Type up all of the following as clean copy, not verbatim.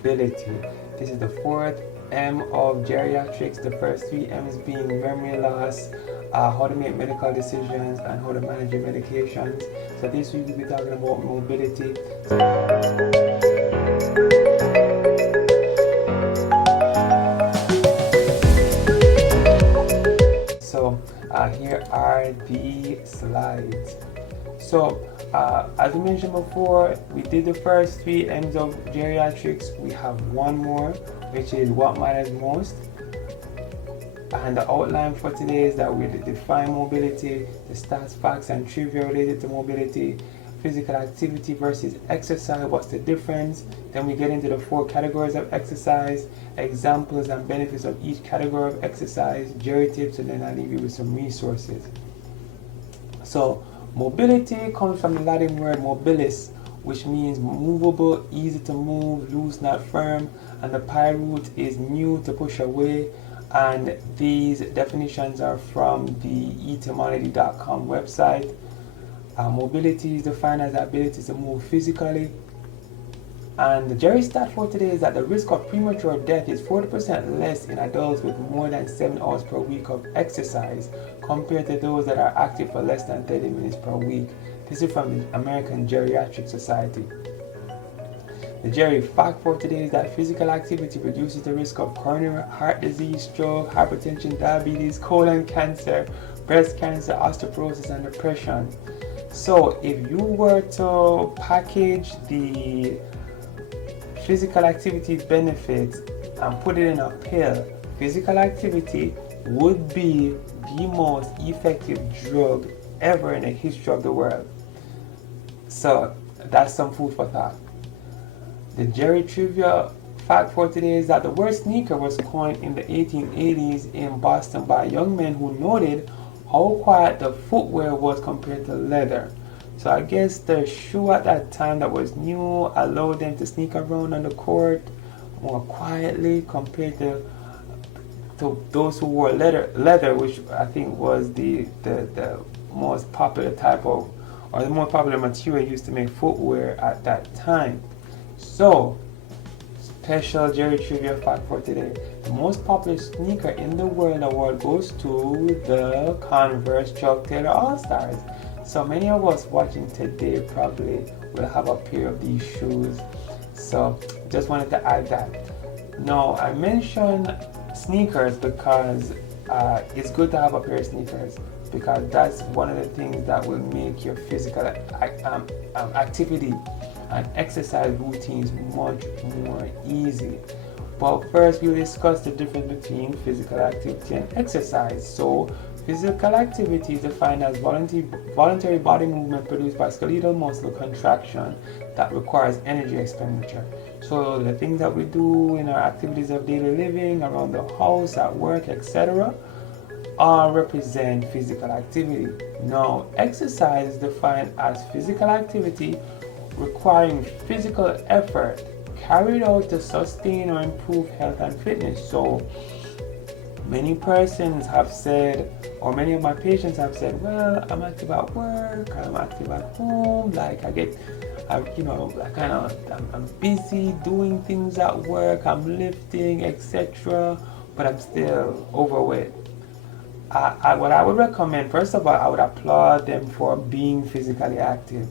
mobility. This is the fourth M of geriatrics, the first three M's being memory loss, how to make medical decisions, and how to manage your medications. So this week we'll be talking about mobility. So here are the slides. So as we mentioned before, we did the first three M's of geriatrics. We have one more, which is what matters most. And the outline for today is that we define mobility, the stats, facts, and trivia related to mobility, physical activity versus exercise, what's the difference. Then we get into the 4 categories of exercise, examples and benefits of each category of exercise, GeriTips, and then I'll leave you with some resources. So mobility comes from the Latin word mobilis, which means movable, easy to move, loose, not firm, and the PI root is new, to push away. And these definitions are from the etymology.com website. Mobility is defined as the ability to move physically. And the Geri stat for today is that the risk of premature death is 40% less in adults with more than 7 hours per week of exercise compared to those that are active for less than 30 minutes per week. This is from the American Geriatric Society. The Geri fact for today is that physical activity reduces the risk of coronary heart disease, stroke, hypertension, diabetes, colon cancer, breast cancer, osteoporosis, and depression. So if you were to package the physical activity benefits and put it in a pill, physical activity would be the most effective drug ever in the history of the world. So that's some food for thought. The Geri trivia fact for today is that the word sneaker was coined in the 1880s in Boston by young men who noted how quiet the footwear was compared to leather. So I guess the shoe at that time that was new allowed them to sneak around on the court more quietly compared to those who wore leather, which I think was the most popular type of, or the more popular material used to make footwear at that time. So, special Geri trivia fact for today. The most popular sneaker in the world award goes to the Converse Chuck Taylor All-Stars. So many of us watching today probably will have a pair of these shoes. So just wanted to add that. Now I mentioned sneakers because it's good to have a pair of sneakers, because that's one of the things that will make your physical activity and exercise routines much more easy. But first we'll discuss the difference between physical activity and exercise. So physical activity is defined as voluntary body movement produced by skeletal muscle contraction that requires energy expenditure. So the things that we do in our activities of daily living, around the house, at work, etc., all represent physical activity. Now, exercise is defined as physical activity requiring physical effort carried out to sustain or improve health and fitness. So many persons have said, or many of my patients have said, well, I'm active at work, I'm active at home, like I'm busy doing things at work, I'm lifting, etc., but I'm still overweight. What I would recommend, first of all, I would applaud them for being physically active.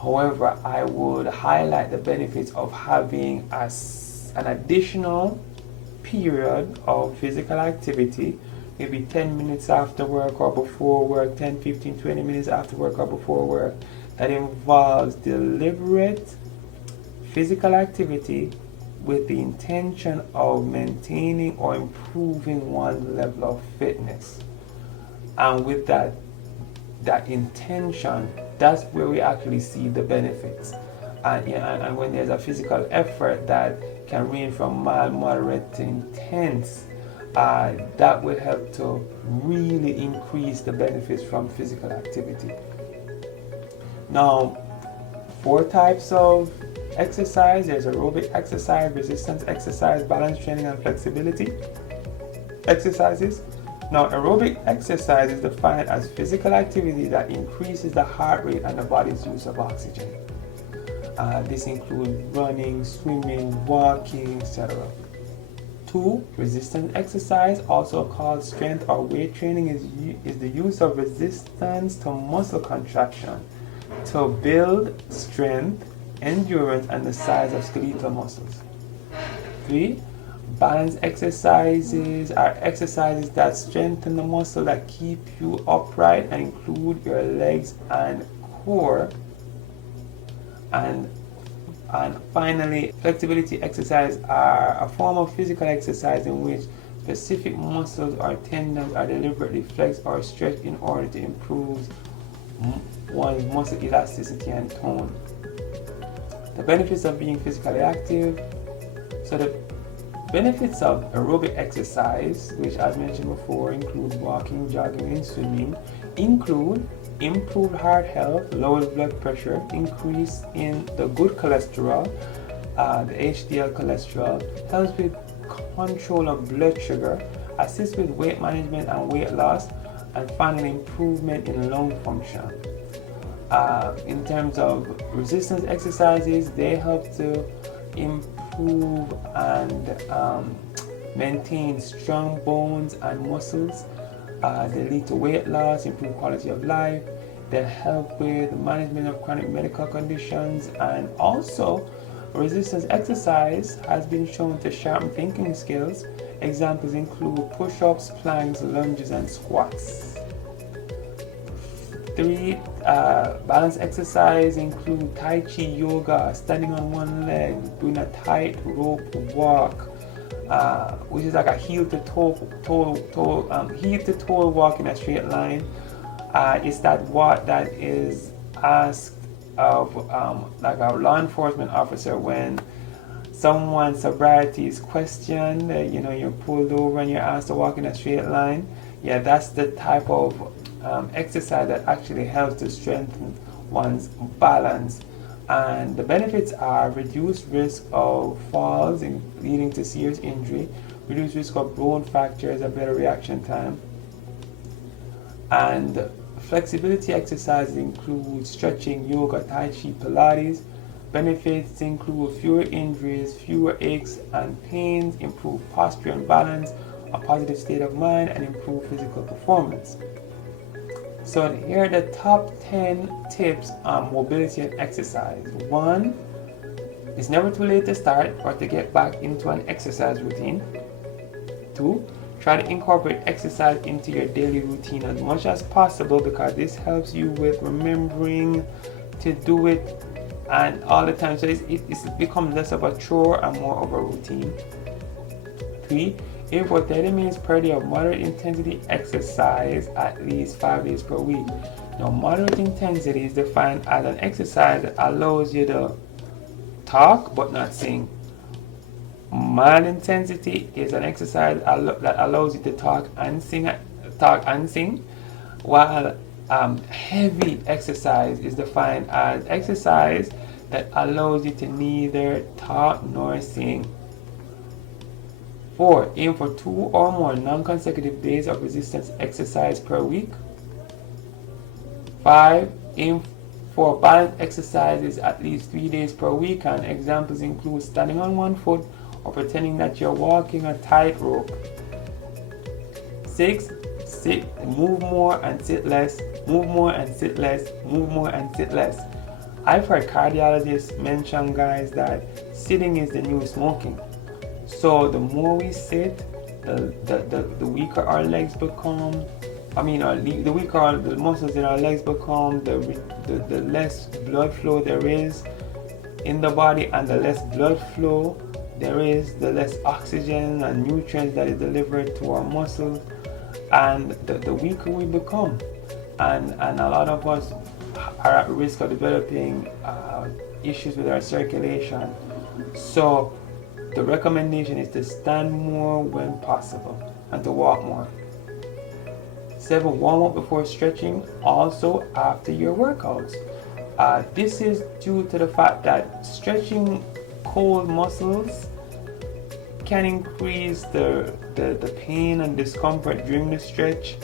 However, I would highlight the benefits of having an additional period of physical activity, maybe 10 minutes after work or before work, 10, 15, 20 minutes after work or before work, that involves deliberate physical activity with the intention of maintaining or improving one's level of fitness. And with that intention, that's where we actually see the benefits. And when there's a physical effort that can range from mild, moderate to intense, that will help to really increase the benefits from physical activity. Now, 4 types of exercise. There's aerobic exercise, resistance exercise, balance training, and flexibility exercises. Now, aerobic exercise is defined as physical activity that increases the heart rate and the body's use of oxygen. This includes running, swimming, walking, etc. 2. Resistance exercise, also called strength or weight training, is the use of resistance to muscle contraction to build strength, endurance, and the size of skeletal muscles. 3. Balance exercises are exercises that strengthen the muscle that keep you upright and include your legs and core. And finally, flexibility exercises are a form of physical exercise in which specific muscles or tendons are deliberately flexed or stretched in order to improve one's muscle elasticity and tone. The benefits of being physically active. So the benefits of aerobic exercise, which as mentioned before include walking, jogging, and swimming, include improved heart health, lowers blood pressure, increase in the good cholesterol, the HDL cholesterol, helps with control of blood sugar, assists with weight management and weight loss, and finally improvement in lung function. In terms of resistance exercises, they help to improve and maintain strong bones and muscles. They lead to weight loss, improve quality of life. They help with the management of chronic medical conditions, and also resistance exercise has been shown to sharpen thinking skills. Examples include push-ups, planks, lunges, and squats. 3. Balance exercise include Tai Chi yoga, standing on one leg, doing a tight rope walk, which is like a heel to toe walk in a straight line. Is that what that is asked of like a law enforcement officer when someone's sobriety is questioned? You're pulled over and you're asked to walk in a straight line. Yeah, that's the type of exercise that actually helps to strengthen one's balance. And the benefits are reduced risk of falls leading to serious injury, reduced risk of bone fractures, a better reaction time. And flexibility exercises include stretching, yoga, Tai Chi, Pilates. Benefits include fewer injuries, fewer aches and pains, improved posture and balance, a positive state of mind, and improved physical performance. So here are the top 10 tips on mobility and exercise. 1. It's never too late to start or to get back into an exercise routine. 2. Try to incorporate exercise into your daily routine as much as possible, because this helps you with remembering to do it and all the time. So it's become less of a chore and more of a routine. 3. Aim for 30 minutes per day of moderate intensity exercise at least 5 days per week. Now, moderate intensity is defined as an exercise that allows you to talk but not sing. Mild intensity is an exercise that allows you to talk and sing, while heavy exercise is defined as exercise that allows you to neither talk nor sing. 4. Aim for 2 or more non-consecutive days of resistance exercise per week. 5. Aim for balanced exercises at least 3 days per week, and examples include standing on one foot or pretending that you're walking a tightrope. 6. Move more and sit less, move more and sit less, move more and sit less. I've heard cardiologists mention, guys, that sitting is the new smoking. So the more we sit, the weaker our legs become. The weaker the muscles in our legs become, the less blood flow there is in the body, and the less blood flow there is, the less oxygen and nutrients that is delivered to our muscles, and the weaker we become. And a lot of us are at risk of developing issues with our circulation. So the recommendation is to stand more when possible and to walk more. 7. Warm up before stretching, also after your workouts. This is due to the fact that stretching cold muscles can increase the pain and discomfort during the stretch,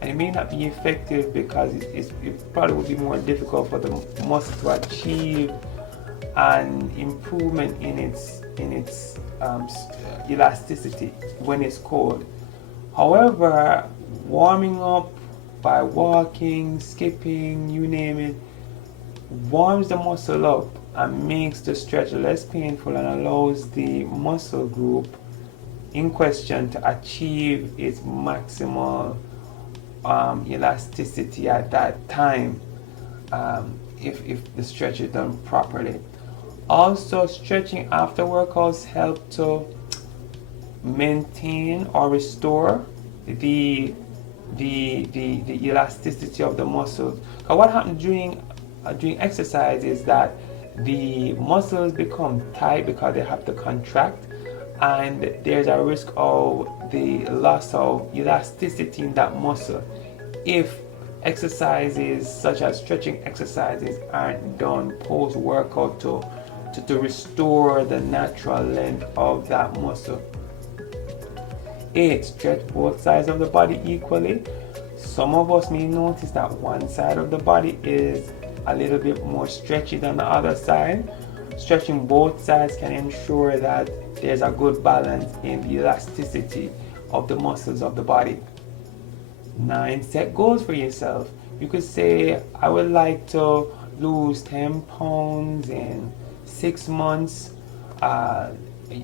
and it may not be effective because it probably would be more difficult for the muscle to achieve and improvement in its elasticity when it's cold. However, warming up by walking, skipping, you name it, warms the muscle up and makes the stretch less painful and allows the muscle group in question to achieve its maximal elasticity at that time, if the stretch is done properly. Also, stretching after workouts help to maintain or restore the elasticity of the muscles. Because what happens during exercise is that the muscles become tight because they have to contract, and there's a risk of the loss of elasticity in that muscle if exercises such as stretching exercises aren't done post workout to restore the natural length of that muscle. 8. Stretch both sides of the body equally. Some of us may notice that one side of the body is a little bit more stretchy than the other side. Stretching both sides can ensure that there's a good balance in the elasticity of the muscles of the body. 9. Set goals for yourself. You could say, I would like to lose 10 pounds in 6 months.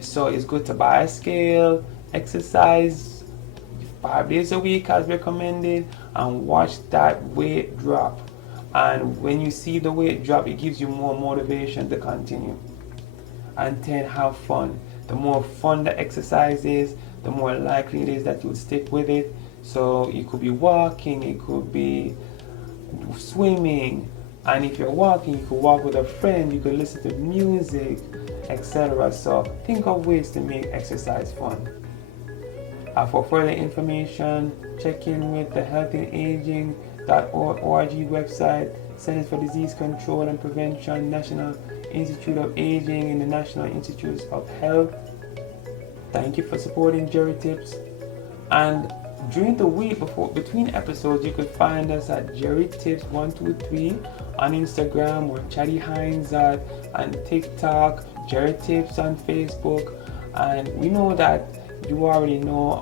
So it's good to buy a scale, exercise 5 days a week as recommended, and watch that weight drop. And when you see the weight drop, it gives you more motivation to continue. And 10. Have fun. The more fun the exercise is, the more likely it is that you'll stick with it. So it could be walking, it could be swimming, and if you're walking, you could walk with a friend, you could listen to music, etc. So think of ways to make exercise fun. For further information, check in with the healthyaging.org website, Centers for Disease Control and Prevention, National Institute of Aging, and the National Institutes of Health. Thank you for supporting GeriTips. And during the week between episodes, you could find us at GeriTips123 on Instagram, or Chatty Hines on TikTok, GeriTips on Facebook. And we know that you already know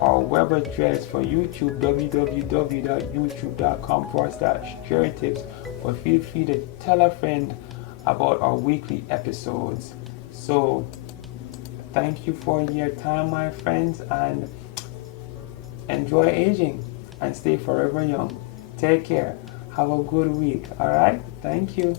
our web address for YouTube, www.youtube.com/GeriTips. But feel free to tell a friend about our weekly episodes. So thank you for your time, my friends, and enjoy aging and stay forever young. Take care. Have a good week. All right. Thank you.